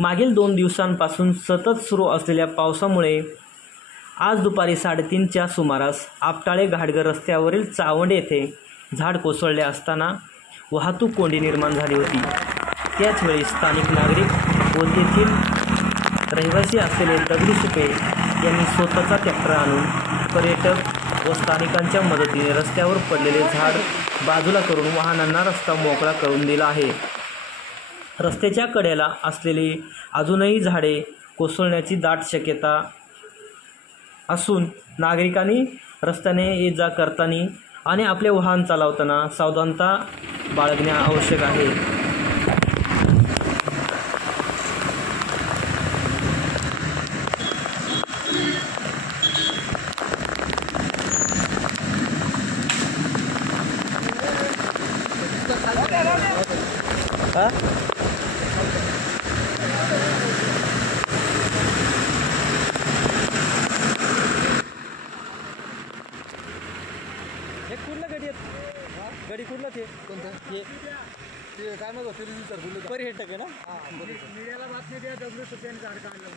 मागील 2 दिवसांपासून सतत सुरू असलेल्या पावसामुळे आज दुपारी 3:30च्या सुमारास आपटाळे घाटगर रस्त्यावरील चावंड येथे झाड कोसळले असताना वाहतूक कोंडी निर्माण झाली होती। त्याचवेळी स्थानिक नागरिक व तेथील रहिवासी असलेले दगडू सुपे यांनी स्वतःचा ट्रॅक्टर आणून पर्यटक व स्थानिकांच्या मदतीने रस्त्यावर पडलेले झाड बाजूला करून वाहनांना रस्ता मोकळा करून दिला आहे। रस्त्याच्या कडेला असलेली अजूनही झाडे कोसळण्याची दाट शक्यता असून नागरिकांनी रस्त्याने ये जा करताना आणि आपले वाहन चालवताना सावधानता बाळगणे आवश्यक आहे। हे कुठलं गडी आहेत? गडी कुठलं ते कोणतं ते काय मग पर्यटक आहे ना? मीडियाला बातमी द्या दगडू सुपे झाड काढलं